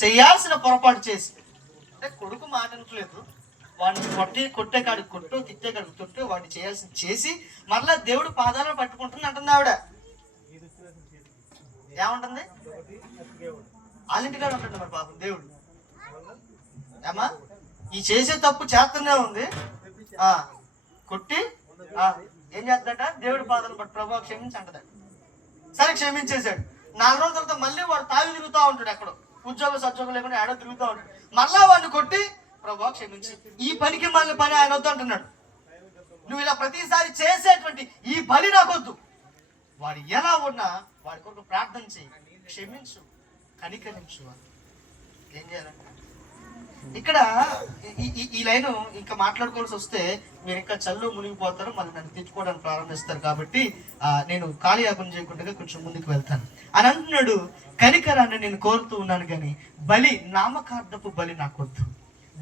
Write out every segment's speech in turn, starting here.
చేయాల్సిన పొరపాటు చేసి, అంటే కొడుకు మాట అనట్లేదు, వాడిని కొట్టే కాడికి కొట్టు, తిట్టే కాడికి తొట్టు, వాడిని చేయాల్సింది చేసి మరలా దేవుడు పాదాలను పట్టుకుంటుంది అంటుంది ఆవిడ. ఏమంటుంది? వాళ్ళింటికాడ ఉంటుంది మరి పాపం దేవుడు. ఏమా ఈ చేసే తప్పు చేస్తూనే ఉంది, కొట్టి ఏం చేస్తాడట, దేవుడి పాదాలు పట్టు, ప్రభు క్షమించంటదట. సరే క్షమించేశాడు. 4 రోజుల తర్వాత మళ్ళీ వాడు తాగి తిరుగుతూ ఉంటాడు, ఎక్కడో సద్యోగం లేకుండా ఏడో తిరుగుతూ ఉంటాడు. మళ్ళా వాడిని కొట్టి ప్రభు క్షమించి, ఈ పనికి మళ్ళీ పని ఆయన వద్దు అంటున్నాడు. నువ్వు ఇలా ప్రతిసారి చేసేటువంటి ఈ బలి నాకొద్దు. వాడు ఎలా ఉన్నా వాడి కొరకు ప్రార్థన చేయి, క్షమించు, కనికరించు. ఏం చేయాలంటే ఇక్కడ ఈ లైన్ ఇంకా మాట్లాడుకోవాల్సి వస్తే మీరు ఇంకా చల్లు మునిగిపోతారు, మళ్ళీ నన్ను తిట్టుకోవడానికి ప్రారంభిస్తారు. కాబట్టి నేను కాలయాపన చేయకుండా కొంచెం ముందుకు వెళ్తాను అని అంటున్నాడు. కనికరాన్ని నేను కోరుతూ ఉన్నాను, కానీ బలి, నామకార్థపు బలి నాకొద్దు.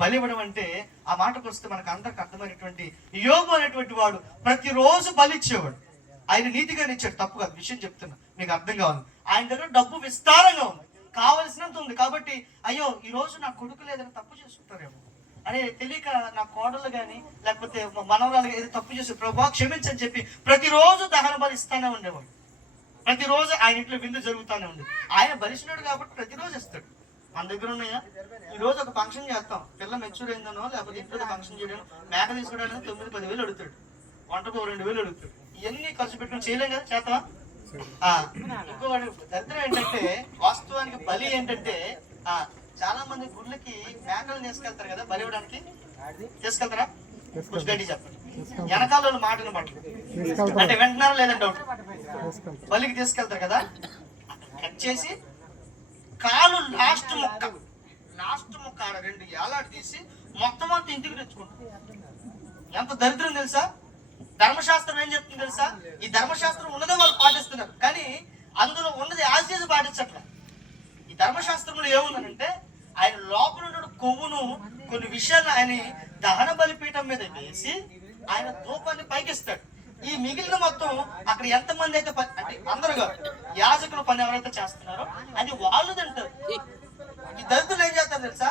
బలి ఇవ్వడం అంటే ఆ మాటకు వస్తే మనకు అందరికి అర్థమైనటువంటి యోబు అనేటువంటి వాడు ప్రతిరోజు బలి ఇచ్చేవాడు. ఆయన నీతిగానే ఇచ్చాడు, తప్పు కాదు, విషయం చెప్తున్నా మీకు అర్థం కావాలి. ఆయన దగ్గర డబ్బు విస్తారంగా ఉంది, కావలసినంత ఉంది. కాబట్టి అయ్యో ఈ రోజు నా కొడుకు లేదని తప్పు చేసుకుంటారేమో అనే తెలియక నా కోడలు కానీ లేకపోతే మనవరాలు ఏదో తప్పు చేసి ప్రభు క్షమించని చెప్పి ప్రతిరోజు దహన బలి ఇస్తానే ఉండేవాడు. ప్రతిరోజు ఆయన ఇంట్లో విందు జరుగుతూనే ఉంది. ఆయన బలిసినాడు కాబట్టి ప్రతిరోజు ఇస్తాడు. మన దగ్గర ఉన్నాయా? ఈ రోజు ఒక ఫంక్షన్ చేస్తాం, పిల్ల మెచ్యూర్ అయిందనో లేకపోతే ఇంట్లో ఫంక్షన్ చేయడం, మేక తీసుకోవడానికి 9-10 వేలు అడుగుతాడు, వంటకు 2,000 అడుగుతాడు. ఇవన్నీ ఖర్చు పెట్టుకుని చేయలేం కదా, చేస్తావా? ఇంకొకటి దరిద్రం ఏంటంటే, వాస్తవానికి బలి ఏంటంటే చాలా మంది గుళ్ళకి మేకలు తీసుకెళ్తారు కదా బలి ఇవ్వడానికి. తీసుకెళ్తారా? కొంచెం గట్టి చెప్పండి. వెనకాల మాటను పట్టు అంటే వింటున్నారా లేదంటే డౌట్. బలికి తీసుకెళ్తారు కదా, కట్ చేసి కాలు లాస్ట్ ముక్క ఆడ 2 ఏలాడు తీసి మొత్తం అంతా ఇంటికి తెచ్చుకుంటారు. ఎంత దరిద్రం తెలుసా? ధర్మశాస్త్రం ఏం చెప్తుంది తెలుసా? ఈ ధర్మశాస్త్రం ఉన్నదే వాళ్ళు పాటిస్తున్నారు, కానీ అందులో ఉన్నది ఆశీస్ పాటించట్ల. ఈ ధర్మశాస్త్రంలో ఏముందంటే, ఆయన లోపల ఉన్న కొవ్వును కొన్ని విషయాలు ఆయన దహన బలిపీఠం మీద వేసి ఆయన ధూపాన్ని పైకిస్తాడు. ఈ మిగిలిన మొత్తం అక్కడ ఎంతమంది అయితే అంటే అందరుగా యాజకుల పని ఎవరైతే చేస్తున్నారో అది వాళ్ళు తింటారు. ఈ దళితులు ఏం చేస్తారు తెలుసా?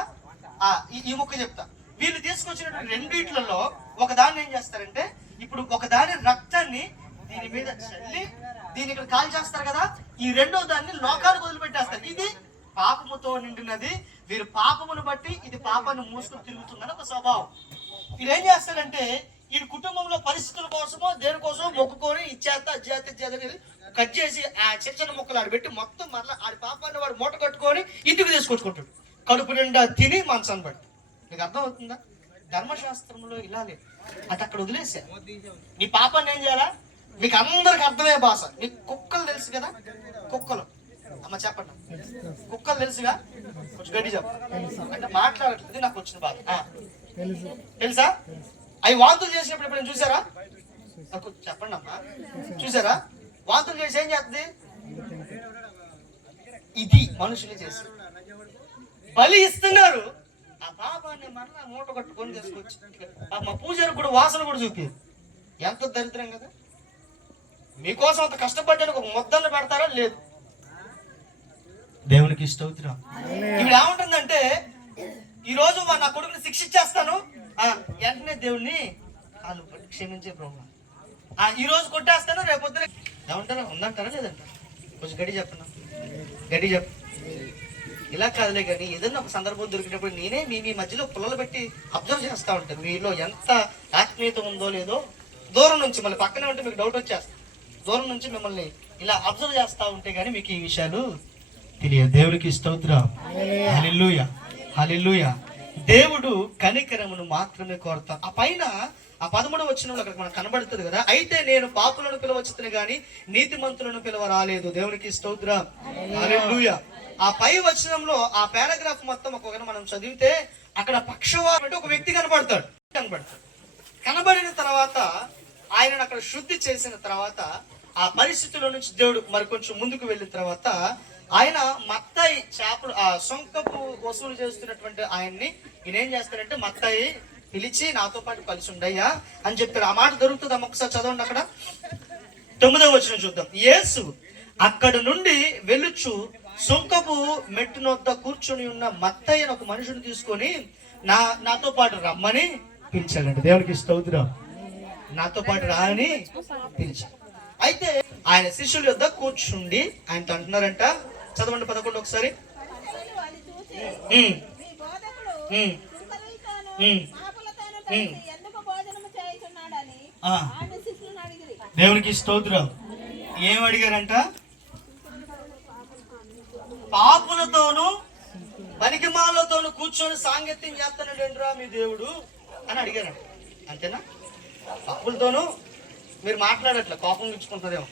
ఈ ముక్క చెప్తా. వీళ్ళు తీసుకొచ్చినటువంటి 2 ఒక దాన్ని ఏం చేస్తారంటే, ఇప్పుడు ఒక దాని రక్తాన్ని దీని మీద చల్లి దీని ఇక్కడ కాల్ చేస్తారు కదా, ఈ 2వ దాన్ని లోకానికి వదిలిపెట్టేస్తారు. ఇది పాపముతో నిండినది, వీరు పాపమును బట్టి ఇది పాపాన్ని మూసుకొని తిరుగుతుందని ఒక స్వభావం. వీళ్ళు ఏం చేస్తారంటే, ఈ కుటుంబంలో పరిస్థితుల కోసమో దేనికోసమో మొక్కుకొని ఇచ్చేస్తా కట్ చేసి ఆ చిన్న ముక్కలు ఆడబెట్టి మొత్తం మరలా ఆడి పాపాన్ని వాడు మూట కట్టుకొని ఇంటికి తీసుకొచ్చుకుంటాడు, కడుపు నిండా తిని మనసాన్ని బట్టి. మీకు అర్థం అవుతుందా? ధర్మశాస్త్రంలో ఇలా లేదు, అది అక్కడ వదిలేసా. నీ పాపాన్ని ఏం చేయాలా? మీకు అందరికి అర్థమయ్యే భాష. మీకు కుక్కలు తెలుసు కదా, కుక్కలు అమ్మ చెప్పండి, కుక్కలు తెలుసుగా, కొంచెం గడ్డి చెప్ప అంటే మాట్లాడట్లేదు, నాకు వచ్చిన బాధ తెలుసా? అవి వాంతులు చేసినప్పుడు ఎప్పుడైనా చూసారా? చెప్పండి అమ్మా, చూసారా? వాంతులు చేసి ఏం చేస్తుంది? ఇది మనుషులు చేసి బలి ఇస్తున్నారు. ఆ పాపాన్ని మరలా మూట కట్టుకొని తీసుకొచ్చి మా పూజారికి కూడా వాసన కూడా చూపి. ఎంత దరిద్రం కదా! మీకోసం అంత కష్టపడ్డానికి ఒక ముద్దను పెడతారా? లేదు. దేవునికి ఇష్టవుతున్నా. ఇప్పుడు ఏముంటుందంటే, ఈ రోజు నా కొడుకుని శిక్షించేస్తాను, వెంటనే దేవుణ్ణి కాలు క్షమించే ప్రభు. ఈ రోజు కొట్టేస్తాను, రేపొద్దున ఏమంటారా? ఉందంటారా లేదంటారా? కొంచెం గడి చెప్పను, గడి చెప్పు. ఇలా కాదులే, కానీ ఏదన్నా ఒక సందర్భం దొరికినప్పుడు నేనే మీ మధ్యలో పుల్లలు పెట్టి అబ్జర్వ్ చేస్తూ ఉంటాను. మీలో ఎంత ఆత్మీయత ఉందో లేదో దూరం నుంచి, మళ్ళీ పక్కనే ఉంటే మీకు డౌట్ వచ్చేస్తుంది. దూరం నుంచి మిమ్మల్ని ఇలా అబ్జర్వ్ చేస్తూ ఉంటే కానీ మీకు ఈ విషయాలు తెలియదు. దేవుడికి స్తోత్రం. హల్లెలూయా, హల్లెలూయా. దేవుడు కనికరమును మాత్రమే కోరుతాం. ఆ పైన ఆ 13వ వచనంలో అక్కడ మనకు కనబడుతుంది కదా, అయితే నేను పాపులను పిలవచ్చును గాని నీతిమంతులను పిలవ రాలేదు. దేవునికి స్తోత్రం. హల్లెలూయా. ఆ పై వచనంలో ఆ పారాగ్రాఫ్ మొత్తం ఒకవేళ మనం చదివితే అక్కడ పక్షవాతం అంటే ఒక వ్యక్తి కనబడతాడు. కనబడిన తర్వాత ఆయనను అక్కడ శుద్ధి చేసిన తర్వాత ఆ పరిస్థితుల్లో నుంచి దేవుడు మరి కొంచెం ముందుకు వెళ్ళిన తర్వాత ఆయన మత్తాయి చేపలు సొంకపు వసూలు చేస్తున్నటువంటి ఆయన్ని ఈయన ఏం చేస్తాడంటే, మత్తాయి పిలిచి నాతో పాటు కలిసి ఉండయ్యా అని చెప్తాడు. ఆ మాట దొరుకుతుంది అమ్మ, ఒకసారి చదవండి. అక్కడ 9వ వచనం చూద్దాం. యేసు అక్కడ నుండి వెళ్ళుచు సుంకపు మెట్టునొద్ద కూర్చొని ఉన్న మత్తయ్యను ఒక మనుషుని తీసుకొని నాతో పాటు రమ్మని పిలిచాడంట. దేవునికి స్తోత్రం. నాతో పాటు రా అని పిలిచాడు. అయితే ఆయన శిష్యుల యొద్ద కూర్చుండి ఆయనతో అంటున్నారంట, చదవండి 11 ఒకసారి. దేవునికి స్తోత్రం. ఏం అడిగారంట? పాపులతోనూ పనికిమాలతోనూ కూర్చొని సాంగత్యం చేస్తున్నాడంట్రా మీ దేవుడు అని అడిగారంట. అంతేనా? పాపులతోనూ మీరు మాట్లాడట్లే, కోపం తెచ్చుకుంటుందేమో.